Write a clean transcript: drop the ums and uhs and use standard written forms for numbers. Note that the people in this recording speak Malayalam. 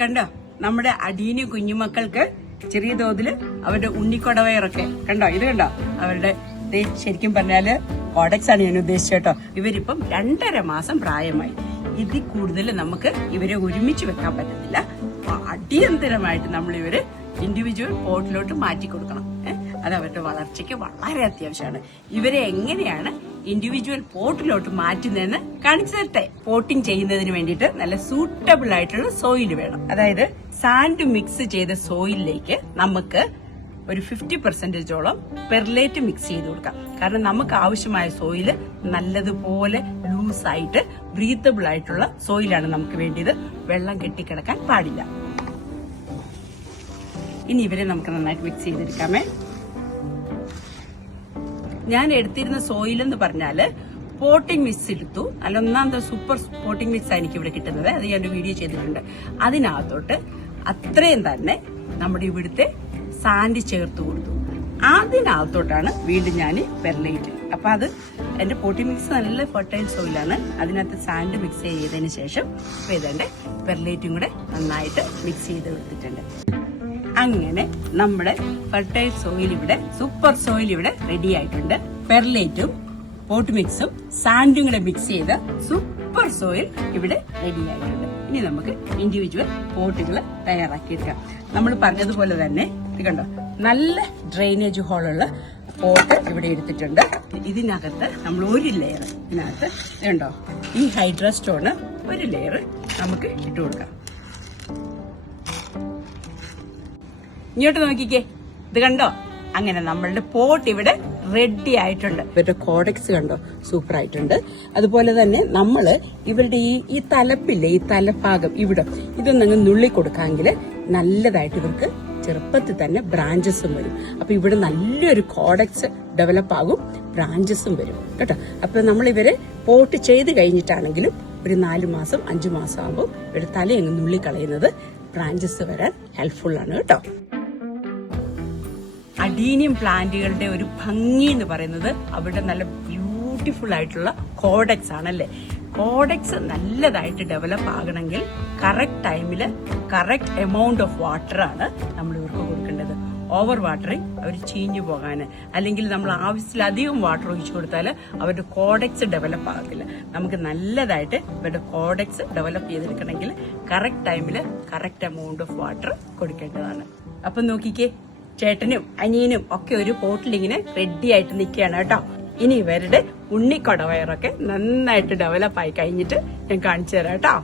കണ്ടോ നമ്മുടെ അടീനി കുഞ്ഞുമക്കൾക്ക് ചെറിയ തോതിൽ അവരുടെ ഉണ്ണിക്കൊടവയറൊക്കെ കണ്ടോ, ഇത് കണ്ടോ അവരുടെ ശരിക്കും പറഞ്ഞാല് കോഡക്സ് ആണ് ഞാൻ ഉദ്ദേശിച്ചത് കേട്ടോ. ഇവരിപ്പം 2.5 മാസം പ്രായമായി. ഇതിൽ കൂടുതൽ നമുക്ക് ഇവരെ ഒരുമിച്ച് വെക്കാൻ പറ്റത്തില്ല. അടിയന്തരമായിട്ട് നമ്മൾ ഇവര് ഇൻഡിവിജ്വൽ പോട്ടിലോട്ട് മാറ്റി കൊടുക്കണം. അത് അവരുടെ വളർച്ചയ്ക്ക് വളരെ അത്യാവശ്യമാണ്. ഇവരെ എങ്ങനെയാണ് ഇൻഡിവിജ്വൽ പോട്ടിലോട്ട് മാറ്റുന്നതെന്ന് കാണിച്ചു തരട്ടെ. പോട്ടിംഗ് ചെയ്യുന്നതിന് വേണ്ടിയിട്ട് നല്ല സൂട്ടബിൾ ആയിട്ടുള്ള സോയിൽ വേണം. അതായത് സാൻഡ് മിക്സ് ചെയ്ത സോയിലിലേക്ക് നമുക്ക് ഒരു 50% പെർലേറ്റ് മിക്സ് ചെയ്ത് കൊടുക്കാം. കാരണം നമുക്ക് ആവശ്യമായ സോയില് നല്ലതുപോലെ ലൂസായിട്ട് ബ്രീത്തബിൾ ആയിട്ടുള്ള സോയിലാണ് നമുക്ക് വേണ്ടിയത്. വെള്ളം കെട്ടിക്കിടക്കാൻ പാടില്ല. ഇനി ഇവരെ നമുക്ക് നന്നായിട്ട് മിക്സ് ചെയ്തെടുക്കാമേ. ഞാൻ എടുത്തിരുന്ന സോയിൽ എന്ന് പറഞ്ഞാല് പോട്ടിംഗ് മിക്സ് എടുത്തു. അല്ല, ഒന്നാമത്തെ സൂപ്പർ പോട്ടിംഗ് മിക്സ് ആണ് എനിക്ക് ഇവിടെ കിട്ടുന്നത്. അത് ഞാൻ വീഡിയോ ചെയ്തിട്ടുണ്ട്. അതിനകത്തോട്ട് അത്രയും തന്നെ നമ്മുടെ ഇവിടുത്തെ സാൻഡ് ചേർത്ത് കൊടുത്തു. അതിനകത്തോട്ടാണ് വീണ്ടും ഞാൻ പെർലൈറ്റ്. അപ്പൊ അത് എന്റെ പോട്ടിംഗ് മിക്സ് നല്ല ഫെർട്ടൈൽ സോയിലാണ്. അതിനകത്ത് സാൻഡ് മിക്സ് ചെയ്തതിന് ശേഷം ഇതേണ്ട പെർലൈറ്റും കൂടെ നന്നായിട്ട് മിക്സ് ചെയ്ത് എടുത്തിട്ടുണ്ട്. അങ്ങനെ നമ്മുടെ ഫെർട്ടൈൽ സോയിൽ ഇവിടെ, സൂപ്പർ സോയിൽ ഇവിടെ റെഡി ആയിട്ടുണ്ട്. പെർലേറ്റും പോട്ട് മിക്സും സാൻഡും കൂടെ മിക്സ് ചെയ്ത് സൂപ്പർ സോയിൽ ഇവിടെ റെഡി ആയിട്ടുണ്ട്. ഇനി നമുക്ക് ഇൻഡിവിജ്വൽ പോട്ടുകൾ തയ്യാറാക്കിയെടുക്കാം. നമ്മൾ പറഞ്ഞതുപോലെ തന്നെ ഇത് കണ്ടോ, നല്ല ഡ്രെയിനേജ് ഹോളുള്ള പോട്ട് ഇവിടെ എടുത്തിട്ടുണ്ട്. ഇതിനകത്ത് നമ്മൾ ഒരു ലെയർ ഇതിനകത്ത് കണ്ടോ, ഈ ഹൈഡ്രാ സ്റ്റോണ് ഒരു ലെയർ നമുക്ക് ഇട്ട് കൊടുക്കാം. ഇങ്ങോട്ട് നോക്കിക്കേ, ഇത് കണ്ടോ, അങ്ങനെ നമ്മളുടെ പോട്ട് ഇവിടെ റെഡി ആയിട്ടുണ്ട്. ഇവരുടെ കോഡക്സ് കണ്ടോ, സൂപ്പർ ആയിട്ടുണ്ട്. അതുപോലെ തന്നെ നമ്മള് ഇവരുടെ ഈ തലപ്പില്ലേ, ഈ തലഭാഗം ഇവിടെ ഇതൊന്നങ്ങ് നുള്ളി കൊടുക്കാമെങ്കിൽ നല്ലതായിട്ട് ഇവർക്ക് ചെറുപ്പത്തിൽ തന്നെ ബ്രാഞ്ചസും വരും. അപ്പൊ ഇവിടെ നല്ലൊരു കോഡക്സ് ഡെവലപ്പ് ആകും, ബ്രാഞ്ചസും വരും കേട്ടോ. അപ്പൊ നമ്മൾ ഇവരെ പോട്ട് ചെയ്ത് കഴിഞ്ഞിട്ടാണെങ്കിലും ഒരു 4 മാസം 5 മാസം ആകുമ്പോൾ ഇവരുടെ തലയങ്ങ് നുള്ളി കളയുന്നത് ബ്രാഞ്ചസ് വരാൻ ഹെൽപ്ഫുൾ ആണ് കേട്ടോ. അഡീനിയം പ്ലാന്റുകളുടെ ഒരു ഭംഗി എന്ന് പറയുന്നത് അവിടെ നല്ല ബ്യൂട്ടിഫുൾ ആയിട്ടുള്ള കോഡക്സ് ആണല്ലേ. കോഡക്സ് നല്ലതായിട്ട് ഡെവലപ്പ് ആകണമെങ്കിൽ കറക്റ്റ് ടൈമില് കറക്റ്റ് എമൗണ്ട് ഓഫ് വാട്ടർ ആണ് നമ്മൾ ഇവർക്ക് കൊടുക്കേണ്ടത്. ഓവർ വാട്ടറിങ് അവർ ചീഞ്ഞു പോകാന്, അല്ലെങ്കിൽ നമ്മൾ ആവശ്യത്തിലധികം വാട്ടർ ഒഴിച്ചു കൊടുത്താൽ അവരുടെ കോഡക്സ് ഡെവലപ്പ് ആകത്തില്ല. നമുക്ക് നല്ലതായിട്ട് ഇവരുടെ കോഡക്സ് ഡെവലപ്പ് ചെയ്തെടുക്കണമെങ്കിൽ കറക്റ്റ് ടൈമില് കറക്റ്റ് എമൗണ്ട് ഓഫ് വാട്ടർ കൊടുക്കേണ്ടതാണ്. അപ്പൊ നോക്കിക്കേ, ചേട്ടനും അനിയനും ഒക്കെ ഒരു പോട്ടിലിങ്ങനെ റെഡി ആയിട്ട് നിൽക്കുകയാണ് കേട്ടോ. ഇനി ഇവരുടെ ഉണ്ണിക്കൊടവയറൊക്കെ നന്നായിട്ട് ഡെവലപ്പ് ആയി കഴിഞ്ഞിട്ട് ഞാൻ കാണിച്ചു തരാം കേട്ടോ.